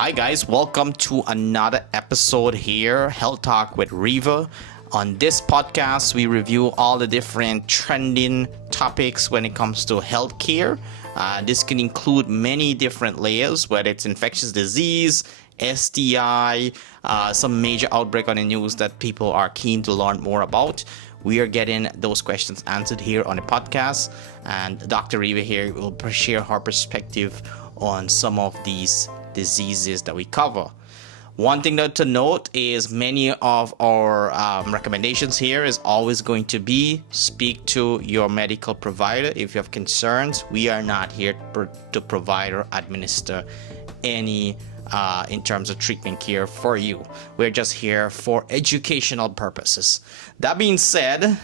Hi guys, welcome to another episode here, Health Talk with Riva. On this podcast, we review all the different trending topics when it comes to healthcare. This can include many different layers, whether it's infectious disease, STI, some major outbreak on the news that people are keen to learn more about. We are getting those questions answered here on the podcast, and Dr. Riva here will share her perspective on some of these diseases that we cover. One thing to note is many of our recommendations here is always going to be speak to your medical provider if you have concerns. We are not here to provide or administer any in terms of treatment care for you. We're just here for educational purposes. That being said,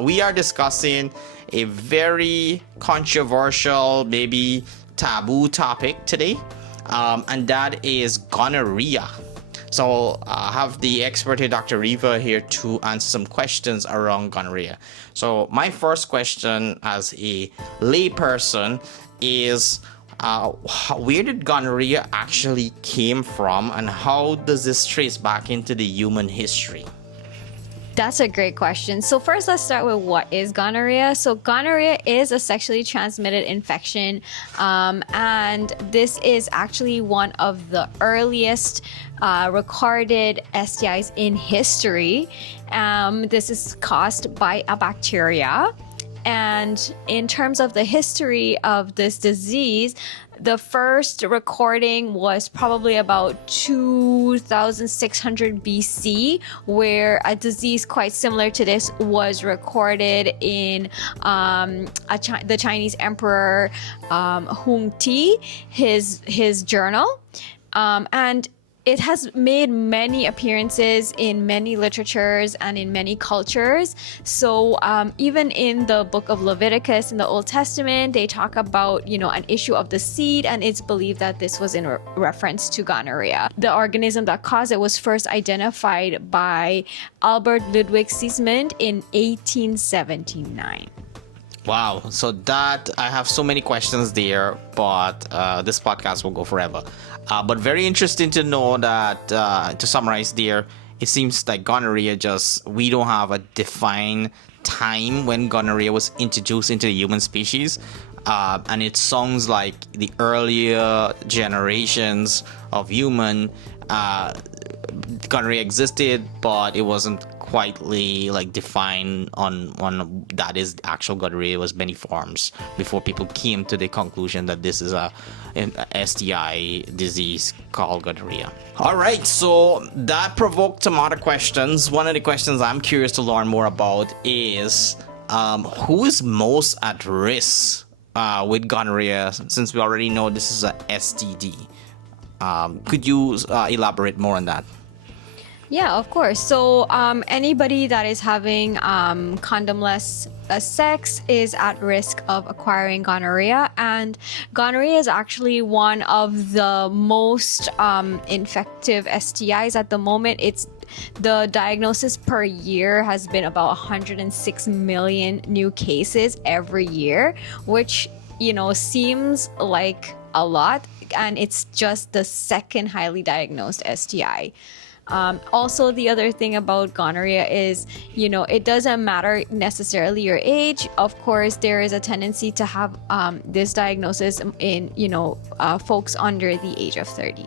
we are discussing a very controversial, maybe taboo topic today, and that is gonorrhea. So I have the expert here, Dr. Riva, here to answer some questions around gonorrhea. So my first question as a layperson is, where did gonorrhea actually came from, and how does this trace back into the human history? That's a great question. So first, let's start with what is gonorrhea. So gonorrhea is a sexually transmitted infection, and this is actually one of the earliest recorded STIs in history. This is caused by a bacteria. And in terms of the history of this disease, the first recording was probably about 2600 BC, where a disease quite similar to this was recorded in the Chinese Emperor Hung Ti, his journal. And it has made many appearances in many literatures and in many cultures. So even in the book of Leviticus in the Old Testament, they talk about, an issue of the seed, and it's believed that this was in reference to gonorrhea. The organism that caused it was first identified by Albert Ludwig Sigismund in 1879. Wow, so that I have so many questions there, but this podcast will go forever. But very interesting to know that, to summarize there, it seems like gonorrhea we don't have a defined time when gonorrhea was introduced into the human species. And it sounds like the earlier generations of human, gonorrhea existed, but it wasn't quite defined on that is actual gonorrhea. It was many forms before people came to the conclusion that this is an STI disease called gonorrhea. All right, so that provoked some other questions. One of the questions I'm curious to learn more about is who is most at risk with gonorrhea, since we already know this is a STD. Could you elaborate more on that? Yeah, of course. So anybody that is having condomless sex is at risk of acquiring gonorrhea. And gonorrhea is actually one of the most infective STIs at the moment. The diagnosis per year has been about 106 million new cases every year, which, seems like a lot. And it's just the second highly diagnosed STI. Also, the other thing about gonorrhea is, it doesn't matter necessarily your age. Of course, there is a tendency to have this diagnosis in, folks under the age of 30.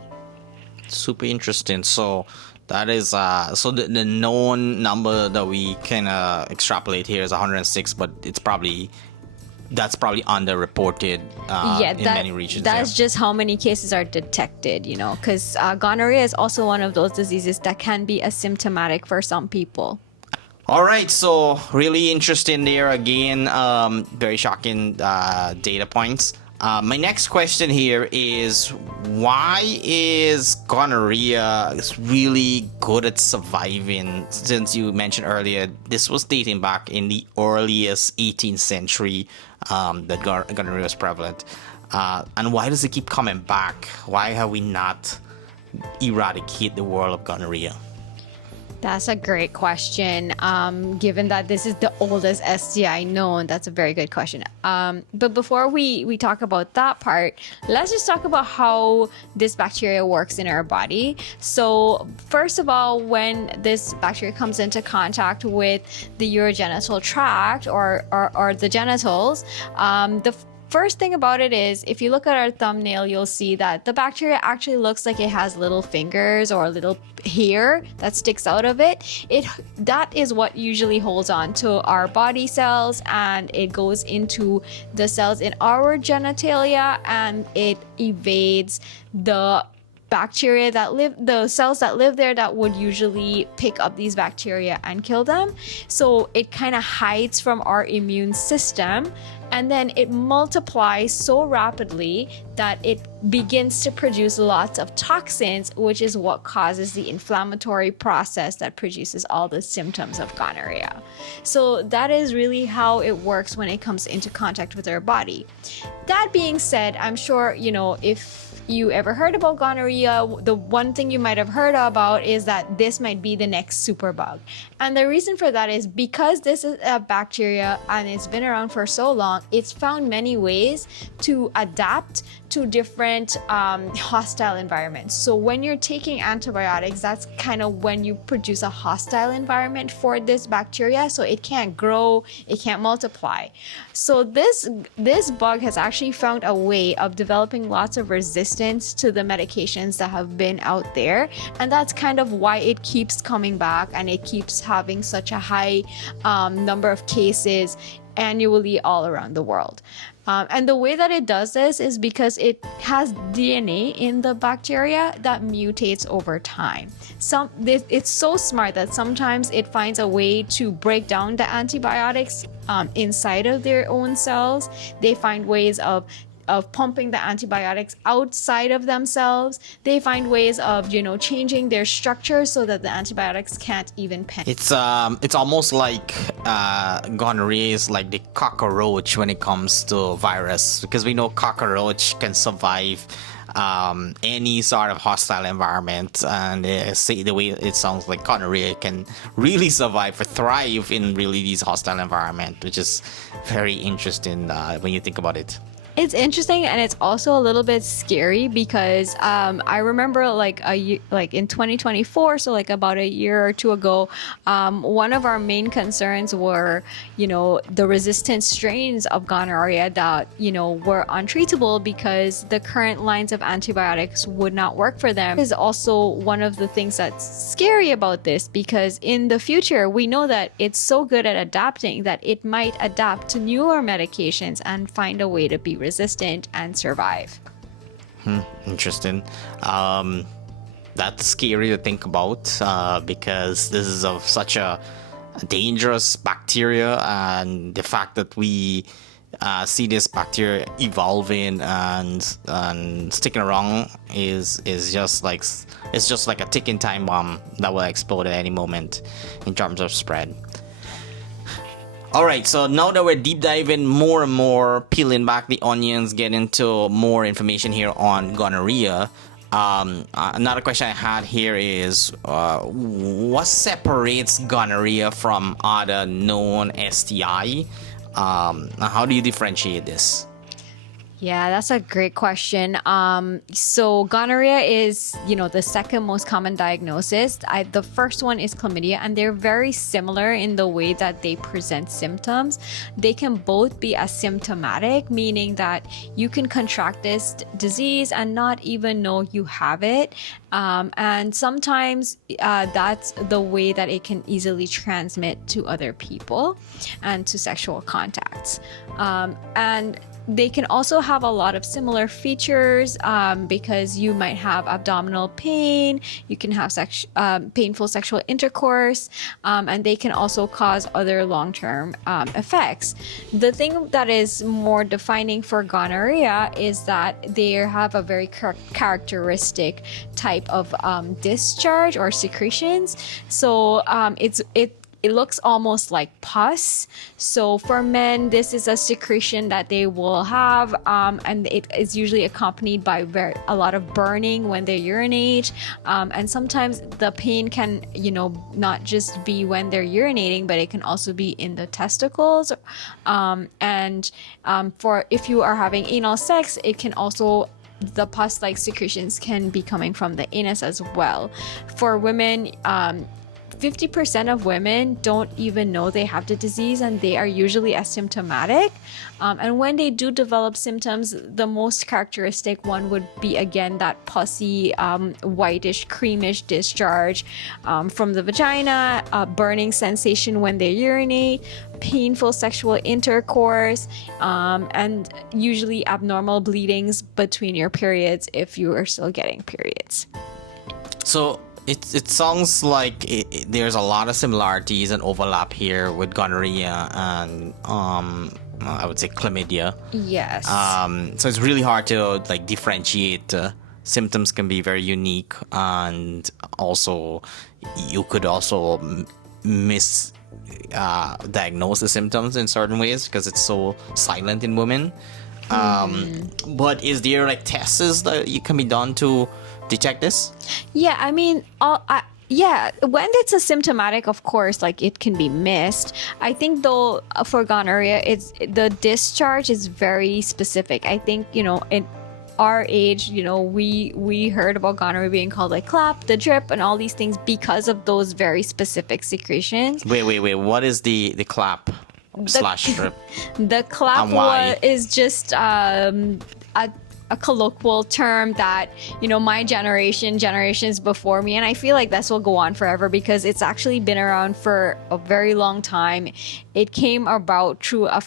Super interesting. So that is the known number that we can extrapolate here is 106, but that's probably underreported in many regions. That's just how many cases are detected, because gonorrhea is also one of those diseases that can be asymptomatic for some people. All right, so really interesting there again. Very shocking data points. My next question here is, why is gonorrhea really good at surviving? Since you mentioned earlier, this was dating back in the earliest 18th century that gonorrhea was prevalent. And why does it keep coming back? Why have we not eradicated the world of gonorrhea? That's a great question. Given that this is the oldest STI known, that's a very good question. But before we talk about that part, let's just talk about how this bacteria works in our body. So first of all, when this bacteria comes into contact with the urogenital tract or the genitals, the first thing about it is, if you look at our thumbnail, you'll see that the bacteria actually looks like it has little fingers or a little hair that sticks out of it. That is what usually holds on to our body cells, and it goes into the cells in our genitalia, and it evades the the cells that live there that would usually pick up these bacteria and kill them. So it kind of hides from our immune system, and then it multiplies so rapidly that it begins to produce lots of toxins, which is what causes the inflammatory process that produces all the symptoms of gonorrhea. So that is really how it works when it comes into contact with our body. That being said, I'm sure, if you ever heard about gonorrhea, the one thing you might have heard about is that this might be the next superbug. And the reason for that is because this is a bacteria and it's been around for so long, it's found many ways to adapt to different hostile environments. So when you're taking antibiotics, that's kind of when you produce a hostile environment for this bacteria, so it can't grow, it can't multiply. So this bug has actually found a way of developing lots of resistance to the medications that have been out there, and that's kind of why it keeps coming back and it keeps having such a high number of cases annually all around the world. And the way that it does this is because it has DNA in the bacteria that mutates over time. It's so smart that sometimes it finds a way to break down the antibiotics inside of their own cells. They find ways of pumping the antibiotics outside of themselves. They find ways of, changing their structure so that the antibiotics can't even penetrate. It's almost like gonorrhea is like the cockroach when it comes to virus, because we know cockroach can survive any sort of hostile environment, and the way it sounds like gonorrhea can really survive or thrive in really these hostile environment, which is very interesting when you think about it. It's interesting, and it's also a little bit scary because I remember like in 2024, so like about a year or two ago, one of our main concerns were, the resistant strains of gonorrhea that, were untreatable because the current lines of antibiotics would not work for them. Is also one of the things that's scary about this, because in the future, we know that it's so good at adapting that it might adapt to newer medications and find a way to be resistant and survive. Interesting. That's scary to think about because this is of such a dangerous bacteria, and the fact that we see this bacteria evolving and sticking around is just like a ticking time bomb that will explode at any moment in terms of spread. Alright, so now that we're deep diving more and more, peeling back the onions, getting into more information here on gonorrhea, another question I had here is, what separates gonorrhea from other known STI? How do you differentiate this? Yeah, that's a great question. So gonorrhea is, the second most common diagnosis. The first one is chlamydia, and they're very similar in the way that they present symptoms. They can both be asymptomatic, meaning that you can contract this disease and not even know you have it. And sometimes that's the way that it can easily transmit to other people and to sexual contacts. And they can also have a lot of similar features because you might have abdominal pain, you can have painful sexual intercourse, and they can also cause other long-term effects. The thing that is more defining for gonorrhea is that they have a very characteristic type of discharge or secretions. So it it looks almost like pus. So for men, this is a secretion that they will have, and it is usually accompanied by a lot of burning when they urinate. And sometimes the pain can, not just be when they're urinating, but it can also be in the testicles. For if you are having anal sex, it can also the pus-like secretions can be coming from the anus as well. For women, 50% of women don't even know they have the disease, and they are usually asymptomatic. And when they do develop symptoms, the most characteristic one would be, again, that pussy, whitish, creamish discharge from the vagina, burning sensation when they urinate, painful sexual intercourse, and usually abnormal bleedings between your periods if you are still getting periods. So it sounds like there's a lot of similarities and overlap here with gonorrhea and I would say chlamydia. Yes. So it's really hard to differentiate. Symptoms can be very unique, and also you could also diagnose the symptoms in certain ways because it's so silent in women. But is there tests that you can be done to detect this? Yeah, I mean, when it's asymptomatic, of course, it can be missed. I think though for gonorrhea, the discharge is very specific. I think in our age, we heard about gonorrhea being called clap, the drip, and all these things because of those very specific secretions. Wait. What is the clap slash drip? The clap is just a colloquial term that my generations before me, and I feel like this will go on forever because it's actually been around for a very long time. It came about through a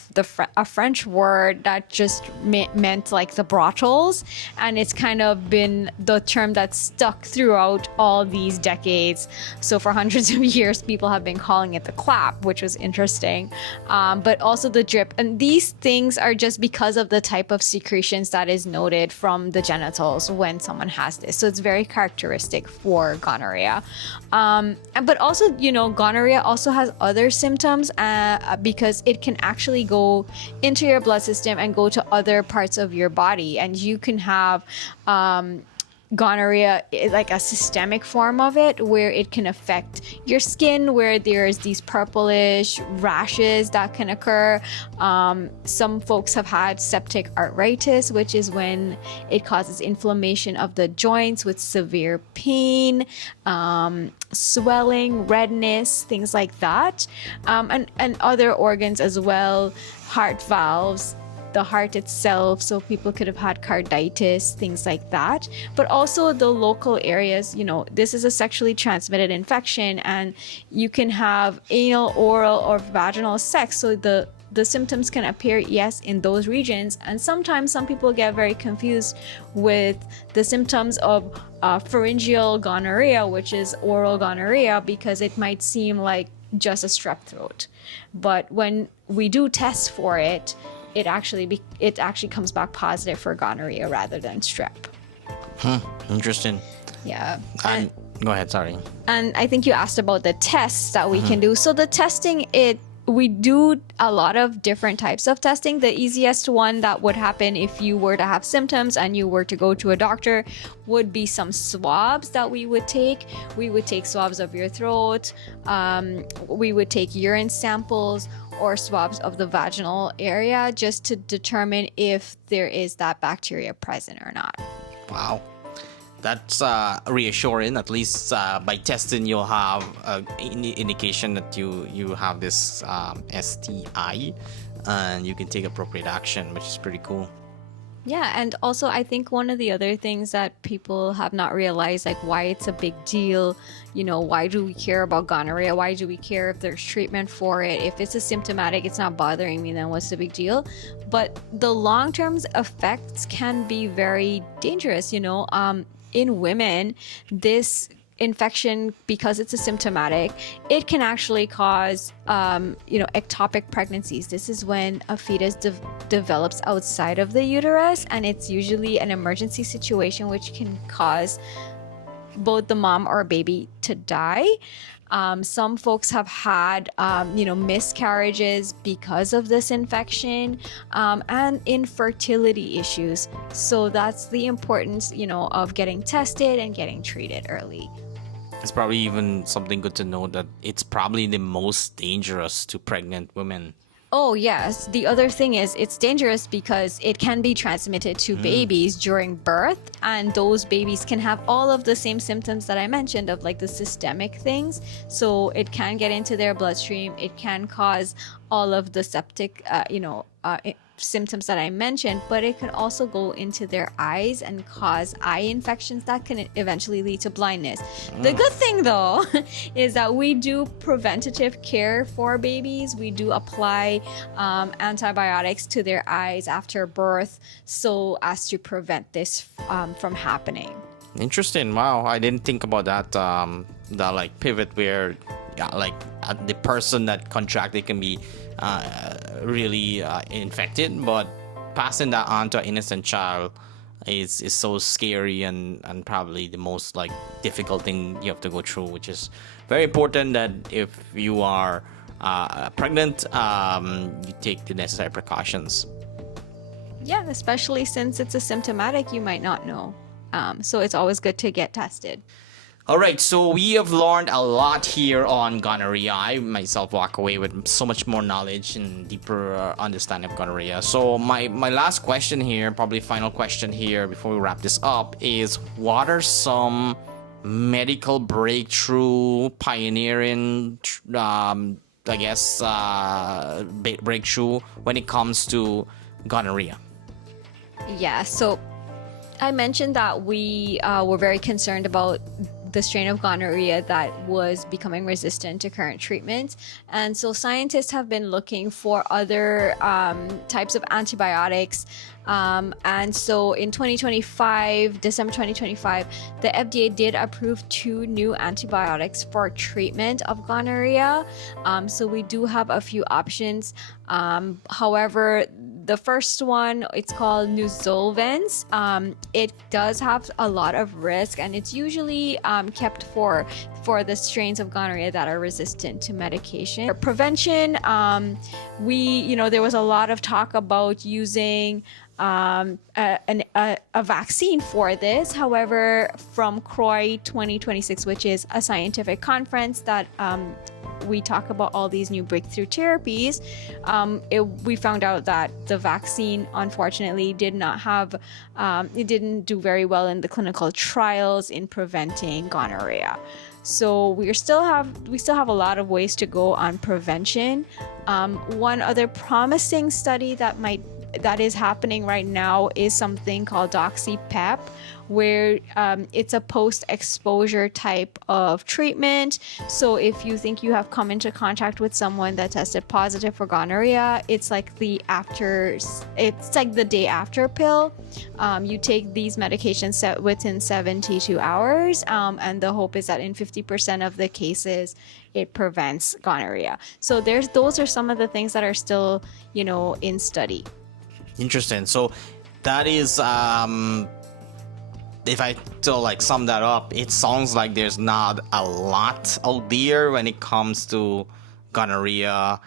French word that just meant the brothels, and it's kind of been the term that's stuck throughout all these decades. So for hundreds of years, people have been calling it the clap, which was interesting. But also the drip, and these things are just because of the type of secretions that is noted from the genitals when someone has this. So it's very characteristic for gonorrhea. But also, gonorrhea also has other symptoms because it can actually go into your blood system and go to other parts of your body. And you can have gonorrhea, a systemic form of it, where it can affect your skin, where there's these purplish rashes that can occur. Some folks have had septic arthritis, which is when it causes inflammation of the joints with severe pain, swelling, redness, things like that, and other organs as well, heart valves, the heart itself, so people could have had carditis, things like that. But also the local areas, this is a sexually transmitted infection, and you can have anal, oral, or vaginal sex, so the symptoms can appear, yes, in those regions. And sometimes some people get very confused with the symptoms of pharyngeal gonorrhea, which is oral gonorrhea, because it might seem like just a strep throat. But when we do test for it, it actually comes back positive for gonorrhea rather than strep. Interesting. Yeah. And go ahead, sorry. And I think you asked about the tests that we can do. So the testing, we do a lot of different types of testing. The easiest one that would happen if you were to have symptoms and you were to go to a doctor would be some swabs that we would take. We would take swabs of your throat. We would take urine samples or swabs of the vaginal area just to determine if there is that bacteria present or not. Wow. That's reassuring. At least by testing, you'll have an indication that you have this STI, and you can take appropriate action, which is pretty cool. Yeah, and also I think one of the other things that people have not realized, why it's a big deal, why do we care about gonorrhea? Why do we care if there's treatment for it? If it's asymptomatic, it's not bothering me, then what's the big deal? But the long-term effects can be very dangerous, in women, this infection, because it's asymptomatic, it can actually cause ectopic pregnancies. This is when a fetus develops outside of the uterus, and it's usually an emergency situation which can cause both the mom or baby to die. Some folks have had, miscarriages because of this infection, and infertility issues. So that's the importance, of getting tested and getting treated early. It's probably even something good to know that it's probably the most dangerous to pregnant women. Oh, yes. The other thing is it's dangerous because it can be transmitted to babies during birth, and those babies can have all of the same symptoms that I mentioned of like the systemic things. So it can get into their bloodstream. It can cause all of the septic, symptoms that I mentioned, but it can also go into their eyes and cause eye infections that can eventually lead to blindness. The good thing though is that we do preventative care for babies. We do apply antibiotics to their eyes after birth so as to prevent this from happening. Interesting. Wow, I didn't think about that. That like pivot where, the person that contracted can be really infected, but passing that on to an innocent child is so scary and probably the most like difficult thing you have to go through, which is very important that if you are pregnant, you take the necessary precautions. Yeah, especially since it's asymptomatic, you might not know. So it's always good to get tested. All right, so we have learned a lot here on gonorrhea. I myself walk away with so much more knowledge and deeper understanding of gonorrhea. So my last question here, probably final question here before we wrap this up, is what are some medical breakthrough, pioneering, breakthrough when it comes to gonorrhea? Yeah, so I mentioned that we were very concerned about the strain of gonorrhea that was becoming resistant to current treatments. And so scientists have been looking for other types of antibiotics. And so in 2025, December 2025, the FDA did approve 2 new antibiotics for treatment of gonorrhea. So we do have a few options. However, the first one, it's called Nuzolvens. It does have a lot of risk, and it's usually kept for the strains of gonorrhea that are resistant to medication. For prevention, there was a lot of talk about using a vaccine for this. However, from CROI 2026, which is a scientific conference that we talk about all these new breakthrough therapies, we found out that the vaccine unfortunately it didn't do very well in the clinical trials in preventing gonorrhea. So we still have a lot of ways to go on prevention. One other promising study that is happening right now is something called DoxyPep, where it's a post-exposure type of treatment. So if you think you have come into contact with someone that tested positive for gonorrhea, it's like the day after pill. You take these medications within 72 hours, and the hope is that in 50% of the cases, it prevents gonorrhea. So those are some of the things that are still, in study. Interesting. So that is, if I to sum that up, it sounds like there's not a lot out there when it comes to gonorrhea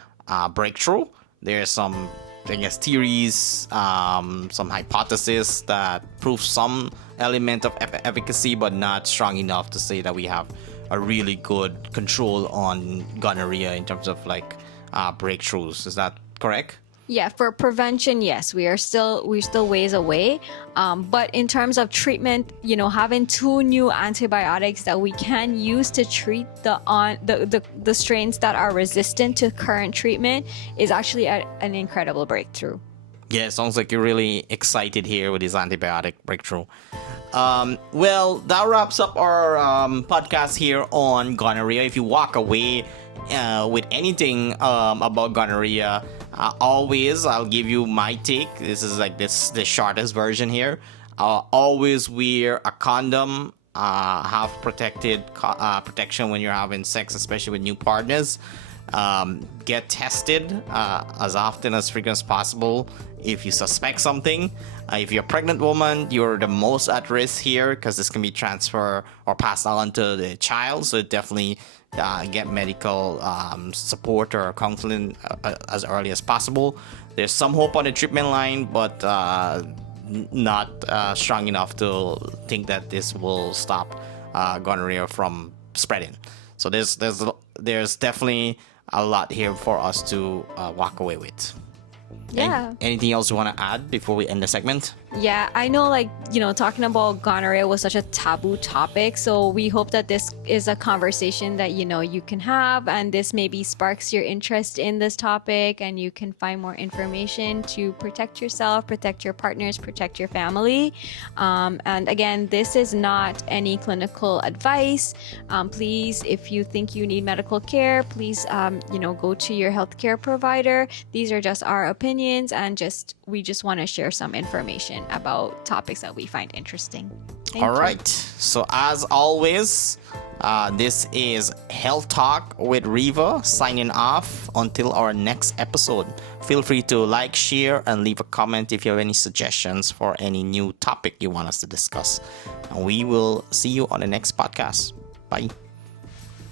breakthrough. There's some, theories, some hypotheses that prove some element of efficacy, but not strong enough to say that we have a really good control on gonorrhea in terms of breakthroughs. Is that correct? Yeah, for prevention, yes, we're still ways away. But in terms of treatment, having 2 new antibiotics that we can use to treat the strains that are resistant to current treatment is actually an incredible breakthrough. Yeah, it sounds like you're really excited here with this antibiotic breakthrough. Well, that wraps up our podcast here on gonorrhea. If you walk away with anything about gonorrhea, I'll give you my take. This is the shortest version here. Always wear a condom. Have protection when you're having sex, especially with new partners. Get tested as often as frequent as possible if you suspect something. If you're a pregnant woman, you're the most at risk here because this can be transferred or passed on to the child. So definitely get medical support or counseling as early as possible. There's some hope on the treatment line, but not strong enough to think that this will stop gonorrhea from spreading. So there's definitely a lot here for us to walk away with. Yeah. Anything else you want to add before we end the segment? Yeah, I know, like, talking about gonorrhea was such a taboo topic. So we hope that this is a conversation that, you can have, and this maybe sparks your interest in this topic, and you can find more information to protect yourself, protect your partners, protect your family. And again, this is not any clinical advice. Please, if you think you need medical care, please, go to your healthcare provider. These are just our opinions, and we just want to share some information about topics that we find interesting. Thank you. All right. So as always, this is Health Talk with Riva signing off until our next episode. Feel free to like, share, and leave a comment if you have any suggestions for any new topic you want us to discuss. And we will see you on the next podcast. Bye.